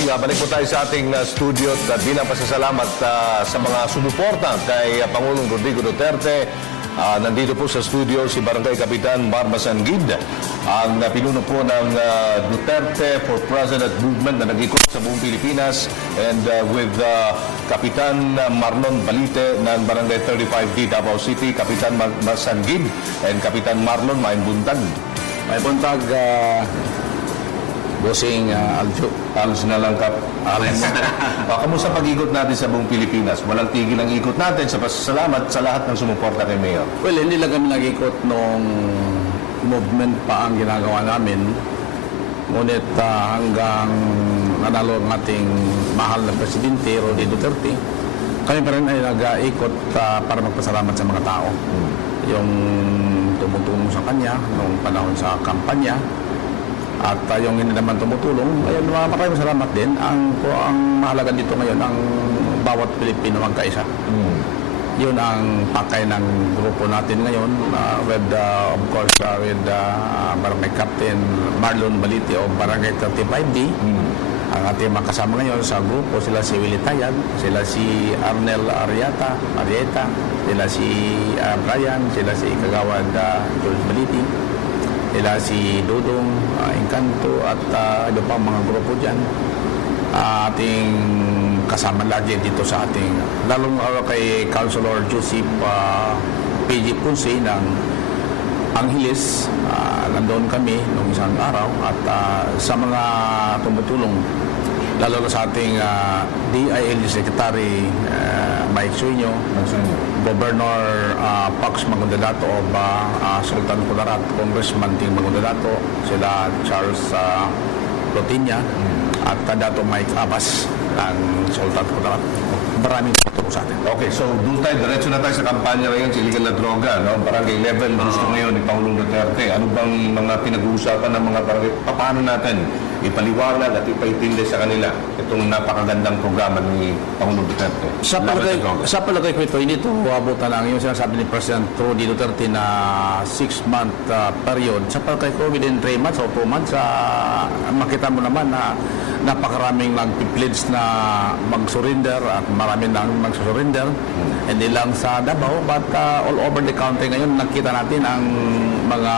morning. Balik po tayo sa ating studio at bilang pasasalamat sa mga sumuporta kay Pangulong Rodrigo Duterte. Nandito po sa studio si Barangay Kapitan Barba Sanguid, ang pinuno po ng Duterte for President Movement na nag-ikot sa buong Pilipinas, and with Kapitan Marlon Balite ng Barangay 35D Davao City, Kapitan Sanguid and Kapitan Marlon Maimbuntag. May buntag, Bossing Aljo. Alos na lang, Kap. Alos. Kamusta pag-ikot natin sa buong Pilipinas? Walang tigil ang ikot natin sa pasasalamat sa lahat ng sumuporta kay Mayor. Well, hindi lang kami nag-ikot nung movement pa ang ginagawa namin. Ngunit hanggang nanalo ang ating mahal na Presidente, Rodrigo Duterte, kami pa rin ay nag-ikot para magpasalamat sa mga tao. Yung tumutulong sa kanya nung panahon sa kampanya, at yung hindi naman tumutulong, ayun, maraming salamat din. Ang mahalaga dito ngayon, ang bawat Pilipino magkaisa. Yun ang pakay ng grupo natin ngayon, with, of course, with Barangay Captain Marlon Balite o Barangay 35D. Ang ating makasama ngayon sa grupo, sila si Willie Tayag, sila si Arnel Arieta, sila si Brian, sila si Kagawad George Baliti, sila si Dudong Encanto at iba pang mga grupo dyan. Ating kasama lagi dito sa ating, lalong kay Councilor Joseph PG Punce ng Angeles. Nandoon kami nung isang araw at sa mga tumutulong, lalo na sa ating DILG Secretary Mike Sueño, Governor Pax Magundadato o Sultan Kudarat, Congressman Ting Magundadato, sila Charles Lotinya at Dato Mike Abbas ng Sultan Kudarat. Maraming tutulong sa atin. Okay, so doon tayo, diretso na tayo sa kampanya ngayon sa illegal na droga, no? Barangay level, gusto ngayon ni Pangulong Duterte. Ano bang mga pinag-uusapan ng mga barangay? Paano natin ipaliwanag at ipaintindi sa kanila itong napakagandang programa ni Pangulong Duterte? Sa palagay ko ito, hindi ito abutan lang yung sinasabi ni President Rodrigo Duterte na 6-month period. Sa palagay ko, within 3 months o 2 months, makita mo naman na napakaraming nag-pledge na mag-surrender at marami nang mag-surrender. Hindi lang sa Davao, but all over the country ngayon, nakita natin ang mga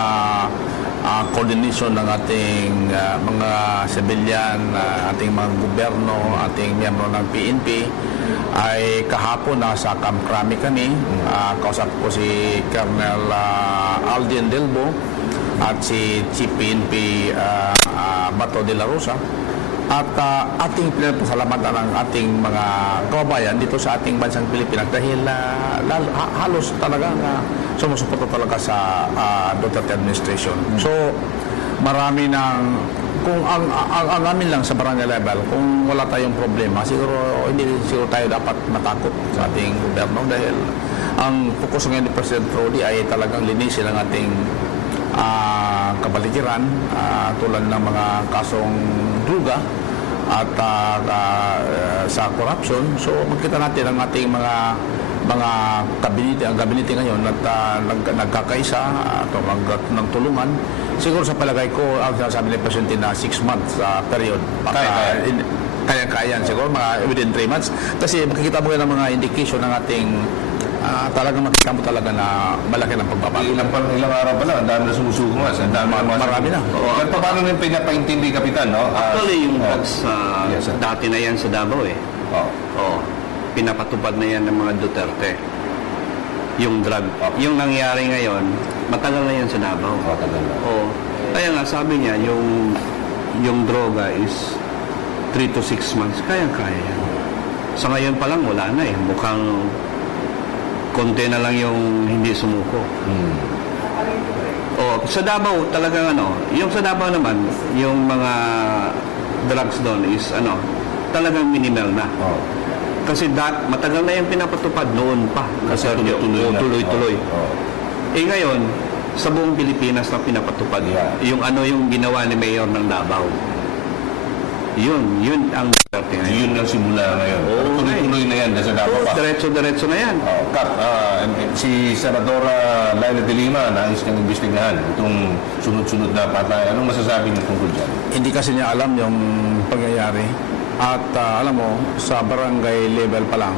coordination ng ating mga civilian, ating mga gobyerno, ating miyembro ng PNP. Ay kahapon nasa Camp Crame kami, kausap ko si Colonel Aldin Delbo at si Chief PNP Bato de la Rosa. At ating pinapasalamatan ang ating mga kababayan dito sa ating bansang Pilipinas dahil halos talaga sumusuporta talaga sa Duterte administration. So marami ng, kung ang amin lang sa barangay level, kung wala tayong problema, siguro hindi siguro tayo dapat matakot sa ating gobyerno dahil ang focus ngayon ni President Rodi ay talagang linisin ang ating kapaligiran, tulad ng mga kasong druga at sa corruption. So makita natin ang ating mga kabinete ngayon at nagkakaisa at nagtulungan. Siguro sa palagay ko, ang sabi ni Presidente na 6 months period. Kaya-kaya siguro mga within 3 months. Kasi makikita mo yan ang mga indication ng ating talagang makita mo talaga na malaki ng pagbabago. Ilang araw pa lang, ang dami na sumusuko nga. Marami na. At paano nyo pinapaintindi, Kapitan? No? Actually, yung drugs, dati na yan sa Davao eh. Pinapatupad na yan ng mga Duterte. Yung drug. Yung nangyari ngayon, matagal na yan sa Davao. Matagal na. Kaya nga, sabi niya, yung droga is 3 to 6 months. Kaya-kaya yan. Sa ngayon pa lang, wala na eh. Mukhang konti na lang yung hindi sumuko. Sa Davao talagang yung sa Davao naman, yung mga drugs doon is talagang minimal na. Kasi matagal na yung pinapatupad noon pa. Kasi tuloy-tuloy. Ngayon, sa buong Pilipinas na pinapatupad. Yung yung ginawa ni Mayor ng Davao. Yun ang Duterte ngayon. Yun ang simula ngayon. Tuloy-tuloy na yan sa Davao pa. Diretso na yan. Kap, si Senadora Laila de Lima, nais niyang imbestigahan itong sunod-sunod na patay. Anong masasabi niyo tungkol dyan? Hindi kasi niya alam yung pangyayari. At alam mo, sa barangay level pa lang,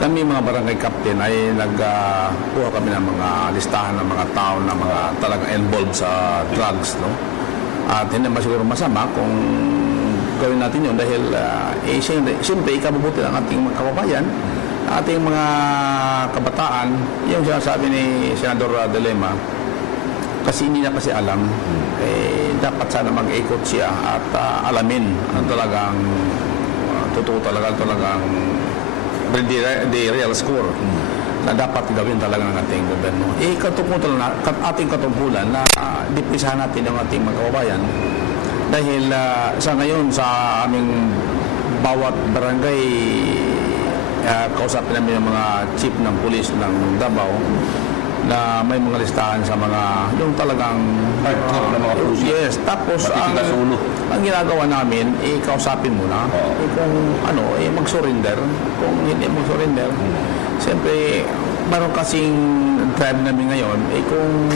kami mga barangay captain ay nagkuha kami ng mga listahan ng mga tao na mga talagang involved sa drugs, no? At hindi naman siguro masama kung gawin natin yun dahil siyempre ikabubuti ng ating mga kababayan, ating mga kabataan, yung sinasabi ni Senador De Lima, kasi hindi niya kasi alam, dapat sana mag-ikot siya at alamin ang talagang totoo talagang the real score na dapat gawin talaga ng ating gobyerno. Ating katungkulan na dipisahan natin ang ating mga kababayan dahil sa ngayon sa aming bawat barangay kausapin namin yung mga chief ng pulis ng Davao na may mga listahan sa mga yung talagang hardcore na mga puso. Yes, tapos Matitigas ulo. ang ginagawa namin, kausapin muna. Kung mag-surrender. Kung hindi mag-surrender, siyempre, meron kasing tribe namin ngayon, kung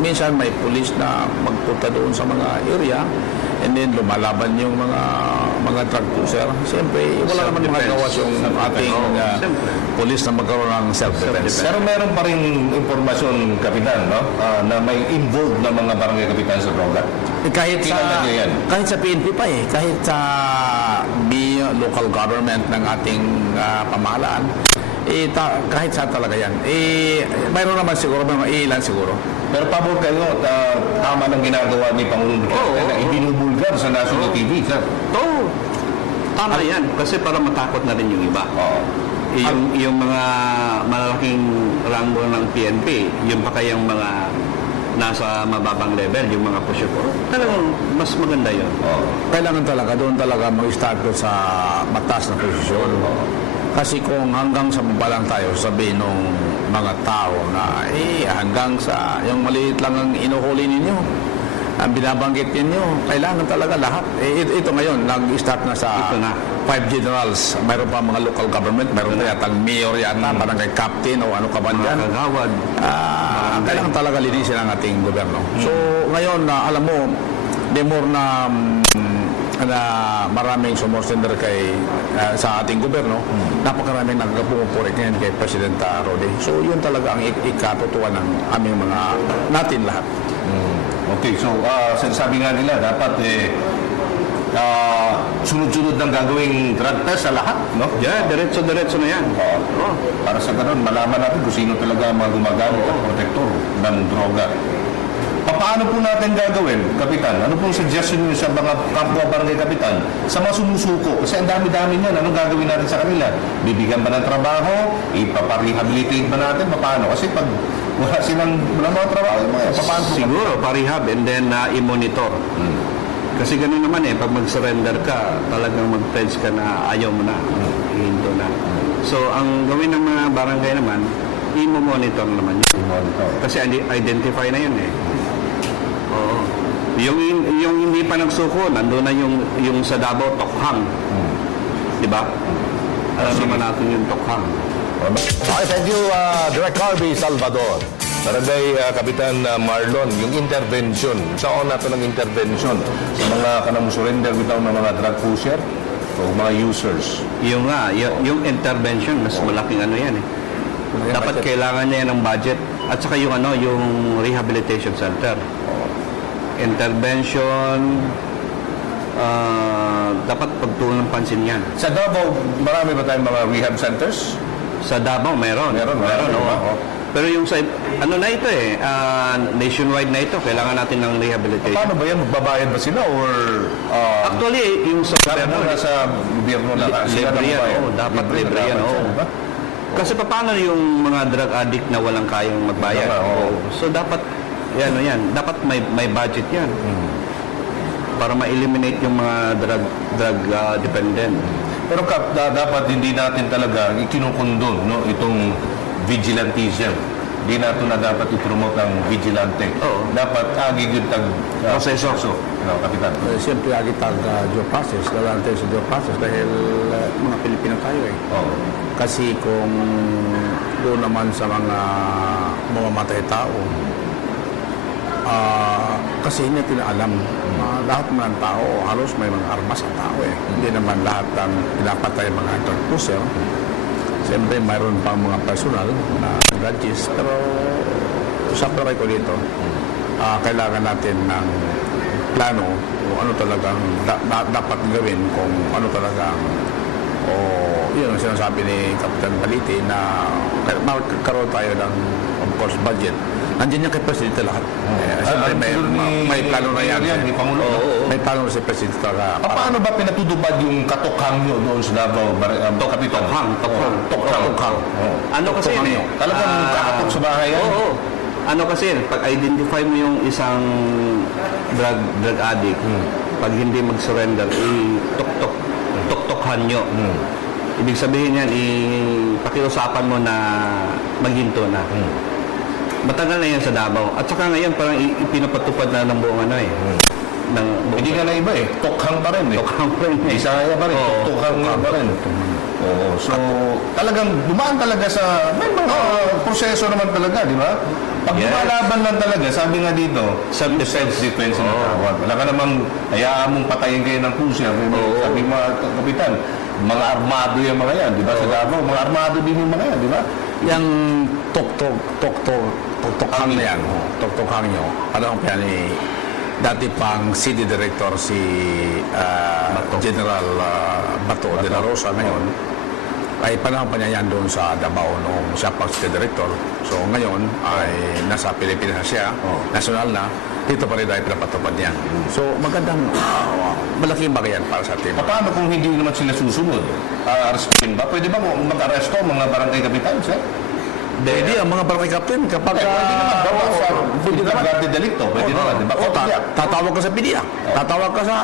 minsan may pulis na magpunta doon sa mga area, and then lumalaban yung mga drug pusher, siyempre, wala naman magagawas yung ating pulis na magkaroon ng self-defense. Pero meron pa rin impormasyon, Kapitan, no? Na may involved na mga barangay kapitan sa droga. Kahit Kilala niyo yan? kahit sa PNP pa kahit sa local government ng ating pamahalaan, kahit saan talaga yan. Mayroon naman siguro, ilan siguro. Pero pabor kayo, tama ng ginagawa ni Pangulong Duterte na ibinubulgar sa national TV, sir. Oo. Tama yan. Kasi para matakot na rin yung iba. Yung mga malalaking ranggo ng PNP, yung pa kayang mga nasa mababang level, yung mga pusher ko, talagang mas maganda yun. Kailangan talaga, doon talaga mag-start ko sa mataas na posisyon. Kasi kung hanggang sa baba lang tayo, sabihin nung mga tao na hanggang sa yung maliit lang ang inuhuli ninyo, ang binabanggit ninyo, kailangan talaga lahat. Ito ngayon, nag-start na sa 5 generals. Mayroon pa mga local government, mayroon pa yatang mayor yata, barangay captain o ano ka ba dyan. Kagawad. Kailangan talaga linisin ang ating gobyerno. So ngayon, alam mo, the more na maraming sumusurrender sa ating gobyerno, napakaraming nagpupuri ngayon kay President Rode. So yun talaga ang ikatutuwa ng aming natin lahat. Okay, so sinasabi nga nila, dapat sunod-sunod ng gagawing drug test sa lahat, no? Yeah, diretso-diretso na yan. Para sa ganun, malaman natin kung sino talaga ang mga gumagamit at protektor ng droga. Paano po natin gagawin, Kapitan? Ano pong suggestion niyo sa mga kapwa barangay kapitan sa mga sumusuko? Kasi ang dami-dami niyan. Anong gagawin natin sa kanila? Bibigyan ba ng trabaho? Ipaparehabilitate ba natin? Paano? Kasi pag wala silang mga trabaho, paano? Siguro, parehab and then i-monitor. Kasi gano'n naman pag mag-surrender ka, talagang mag-pledge ka na ayaw mo na, hihinto na. So, ang gawin ng mga barangay naman, i-monitor naman yun. Kasi identify na yun Oo. Yung hindi pa nagsuko, nandun na yung sa Davao, Tokhang. Di ba? Alam naman natin yung Tokhang. Okay, thank you, Direk Harvey Salvador. Barangay Kapitan Marlon, yung intervention, saan natin ng intervention sa mga kanang surrender bitaw ng mga drug pusher o mga users? Yung intervention, mas malaking yan Dapat kailangan niya ng budget at saka yung rehabilitation center. Intervention, dapat pagtuunan ng pansin yan. Sa Davao, marami ba tayong mga rehab centers? Sa Davao, meron. Oo. Pero yung sa, ito nationwide na ito, kailangan natin ng rehabilitation. Paano ba yan? Magbabayad ba sila or... Actually, yung sa gobyerno, sa gobyerno na libre yan. Dapat libre yan. Kasi paano yung mga drug addict na walang kayang magbayad? So dapat, dapat may budget yan. Para ma-eliminate yung mga drug dependent. Pero dapat hindi natin talaga ikinukundon itong vigilantism. Hindi natin na dapat i-promote ang vigilante. Dapat agig yung proseso. Kapitan. Siyempre, agig due process. Lalante sa due process dahil mga Pilipino tayo Kasi kung doon naman sa mga mamamatay tao, Kasi hindi natin alam. Lahat ng tao, halos may mga armas ang tao eh. Hindi naman lahat ng pinapatay mga drug pusher. Siyempre, mayroon pang mga personal na gadgets. Pero sa paray ko dito, kailangan natin ng plano kung ano talagang dapat gawin, kung ano talagang yun ang sinasabi ni Kapitan Baliti na magkaroon tayo ng of course budget. Nandiyan yung kay Presidente lahat. Siyempre may plano na yan. May Pangulo. May plano na si Presidente talaga. Paano ba pinatutupad yung katokhang nyo doon sa Davao, Kapitan? Tokhang. Ano kasi yun eh? Talagang kakatok sa bahay yan? Oo. Ano kasi, pag identify mo yung isang drug addict, pag hindi mag-surrender, tuktukhan nyo. Ibig sabihin yan, pakiusapan mo na maghinto na. Matagal na yan sa Davao. At saka ngayon, parang ipinapatupad na ng buong ano eh. Hindi ka na iba eh. Tokhang pa rin eh. Tokhang pa rin eh. Isaya pa rin. Tokhang pa rin. Oo. So, talagang dumaan talaga sa... May mga proseso naman talaga, di ba? Pag lumalaban lang talaga, sabi nga dito, self-defense na tawag. Wala ka namang hayaan mong patayin kayo ng pusher. Sabi mga kapitan, mga armado yung mga yan, di ba? Sa Davao, mga armado din yung mga yan, di ba? Yung tuktukhang na yan, tuktukhang nyo, panahon pa yan eh, dati pang city director si General Bato de la Rosa ngayon, ay panahon pa niya yan doon sa Davao noong siya pang city director. So ngayon ay nasa Pilipinas siya, national na, dito pa rin dahil pinapatupad niya. So magandang, malaking bagay yan para sa atin. Paano kung hindi naman sila susunod? Arrestin ba? Pwede ba mag-aresto mga barangay kapitan, sir? Hindi, ang mga barangay captain, kapag... Pwede naman daw sa pwede naman. Pagkati delikto, pwede naman, di ba? Tatawag ka sa PDA, tatawag ka sa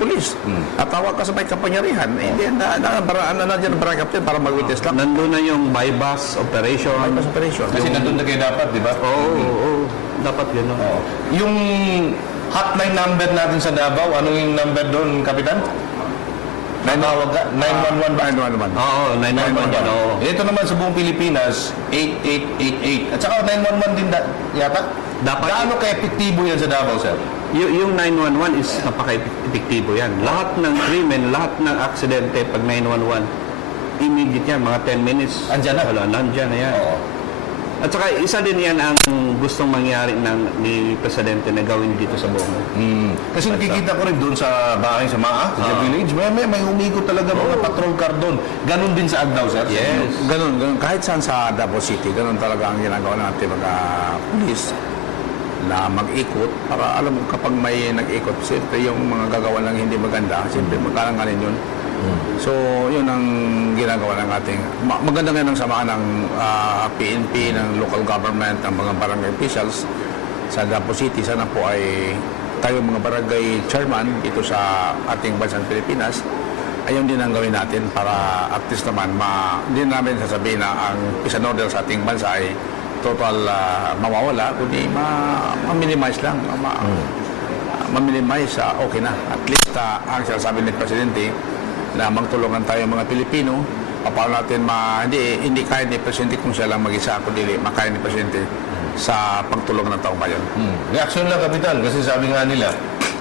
pulis, tatawag ka sa may kapangyarihan. Hindi, nandiyan ang barangay captain para mag-witness lang. Nandun na yung bypass operation. Bypass operation. Kasi nandun na kayo dapat, di ba? Oo. Dapat gano'n. Yung hotline number natin sa Davao, anong yung number doon, kapitan? 911 ba? 911. Oo, 911 yan. Oo. Ito naman sa buong Pilipinas, 8888. At saka 911 din yata? Dapat Gaano ka-epektibo yan sa Davao, sir? Yung 911 is napaka-epektibo yan. Lahat ng krimen, lahat ng aksidente, pag 911, immediate yan, mga 10 minutes. Andyan na? Wala, nandyan na yan. Oo. At saka isa din yan ang gustong mangyari ni Presidente na gawin dito sa buong. Kasi nakikita ko rin doon sa bahay sa Maa, sa village, may umikot talaga mga patrol car doon. Ganon din sa Agdao, sir? Yes. Ganun. Kahit saan sa Davao City, ganun talaga ang ginagawa natin mga pulis na mag-ikot para alam mo kapag may nag-ikot, siyempre yung mga gagawa ng hindi maganda, siyempre magkalanganin yun. So, yun ang ginagawa ng ating... Maganda ngayon ang samaan ng PNP, ng local government, ng mga barangay officials sa Davao City. Sana po ay tayo mga barangay chairman dito sa ating bansang Pilipinas. Ayun din ang gawin natin para at least naman hindi namin sasabihin na ang peace and order sa ating bansa ay total mawawala, kundi ma-minimize lang. Ma-minimize, okay na. At least ang sinasabi ng Presidente na magtulungan tayo mga Pilipino, paano natin hindi kaya ni Presidente kung siya lang mag-isa, kundi makaya ni Presidente sa pagtulong ng taong bayan. Reaksyon lang, kapitan, kasi sabi nga nila,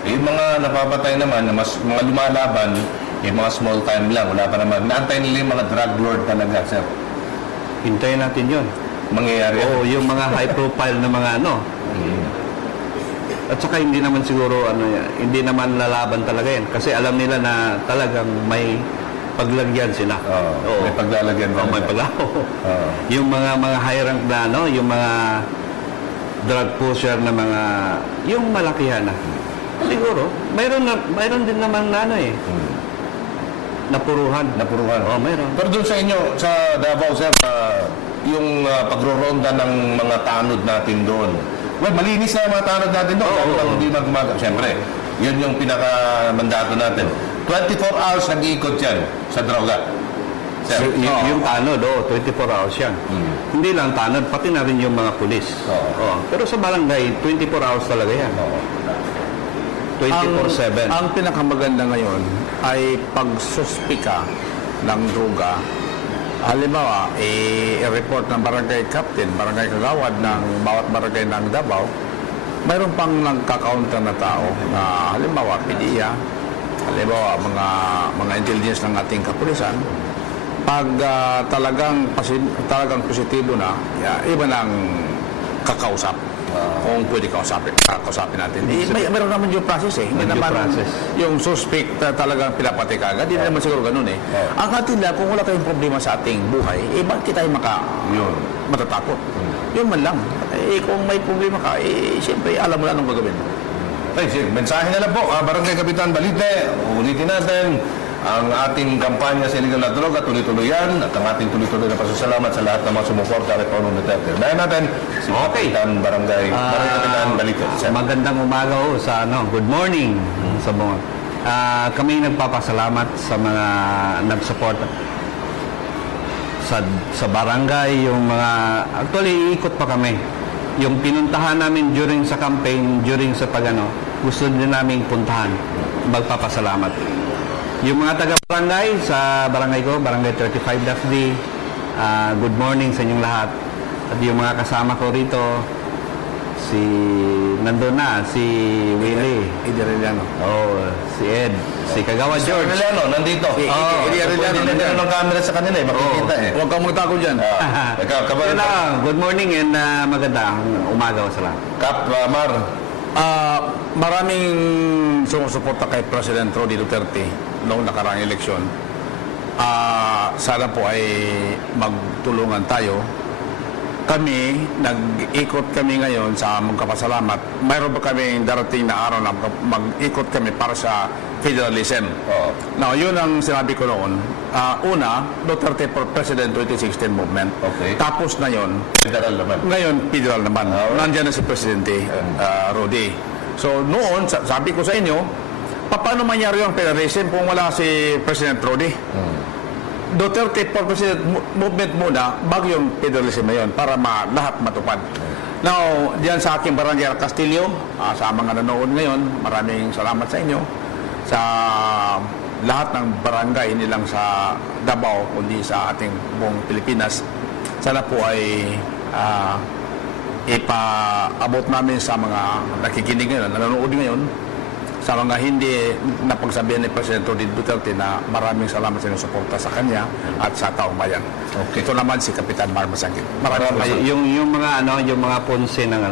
yung mga napapatay naman, na mga lumalaban, yung mga small time lang, wala pa naman. Naantay nila yung mga drug lord talaga, sir. Hintayin natin yun. Mangyayari. Oo, yung mga high profile na mga ano. At saka hindi naman siguro hindi naman lalaban talaga yan kasi alam nila na talagang may paglagyan sila. Oo. May paglalagyan Oo, may Yung mga high rank na yung mga drug pusher na mga yung malakihan na. Siguro, mayroon din naman na napuruhan. Oo, mayroon. Pero doon sa inyo, sa Davao, sir, yung pagroronda ng mga tanod natin doon. Well, malinis na mga tanod natin doon. Hindi na gumaga. Siyempre, yun yung pinaka-mandato natin. 24 hours nag-iikot yan sa droga. Sir, yung tanod, 24 hours yan. Hindi lang tanod, pati na rin yung mga pulis. Pero sa barangay, 24 hours talaga yan. 24/7. Ang pinakamaganda ngayon ay pagsuspika ng droga. Halimbawa, i-report ng barangay captain, barangay kagawad ng bawat barangay ng Davao mayroon pang nagkakaunta na tao na halimbawa PDEA, halimbawa mga intelligence ng ating kapulisan, pag talagang positibo na, iba nang kakausap. Kung pwede kausapin natin. Mayroon naman yung process eh. Hindi Yung naman process. yung suspect talagang pinapatay ka agad. Hindi naman siguro ganun eh. Ang atin lang, kung wala tayong problema sa ating buhay, bakit tayo matatakot? Yun man lang. Kung may problema ka, siyempre alam mo na anong gagawin. Ay, sige, mensahe na lang po, Barangay Kapitan Balite, ulitin natin ang ating kampanya sa illegal na droga, tuloy-tuloy yan, at ang ating tuloy-tuloy na pasasalamat sa lahat ng mga sumuporta kay Pangulong Duterte. Dahil natin, si Kapitan Barangay Kapitan Balite. Magandang umaga ho sa good morning sa mga. Kami nagpapasalamat sa mga nagsuporta sa barangay, yung mga actually iikot pa kami. Yung pinuntahan namin during sa campaign, during sa gusto din naming puntahan. Magpapasalamat. Yung mga taga-barangay sa barangay ko, Barangay 35 Dasdi, good morning sa inyong lahat. At yung mga kasama ko rito, nandun na, si Willie. Edi Arellano. Si Ed, si Kagawa George. Arellano, nandito. Edi Arellano, Pwede na ng camera sa kanila, makikita eh. Huwag kang magtago dyan. Yun lang, good morning and magandang umaga sa lahat. Kap, Mar, Maraming sumusuporta kay President Roddy Duterte noong nakaraang eleksyon. Sana po ay magtulungan tayo. Kami, nag-ikot kami ngayon sa magkapasalamat. Mayroon pa kami darating na araw na mag-ikot kami para sa federalism. Now, yun ang sinabi ko noon. Una, Duterte for President 2016 movement. Okay. Tapos na yun, federal naman. ngayon, federal naman. Nandiyan na si Presidente Rodi. So noon, sabi ko sa inyo, paano mangyari yung federalism kung wala si President Rodi? Duterte for President movement muna bago yung federalism na yun para lahat matupad. Now, diyan sa aking barangay Castillo, sa mga nanood ngayon, maraming salamat sa inyo. Sa lahat ng barangay, hindi lang sa Davao, kundi sa ating buong Pilipinas. Sana po ay ipaabot namin sa mga nakikinig ngayon, nanonood ngayon, sa mga hindi napagsabihan ni President Roddy Duterte na maraming salamat sa inyong suporta sa kanya at sa taong bayan. Okay. Ito naman si Kapitan Mar Masangkit. Maraming salamat. Yung mga Ponce ng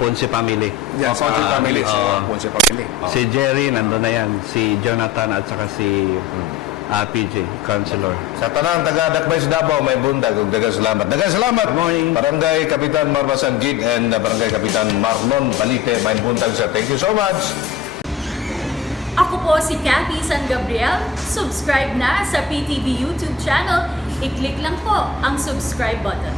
Ponce family. Yan, sa Ponce family. Ponce family. Si Jerry nandun na yan, si Jonathan at saka si PJ, Councilor. Sa tanang taga-Dakbay sa Davao, may bundag. Dagang salamat. Dagang salamat. Good morning. Barangay Kapitan Marmasan Gid and Barangay Kapitan Marlon Balite. May bundag sa thank you so much. Ako po si Cathy San Gabriel. Subscribe na sa PTV YouTube channel. I-click lang po ang subscribe button.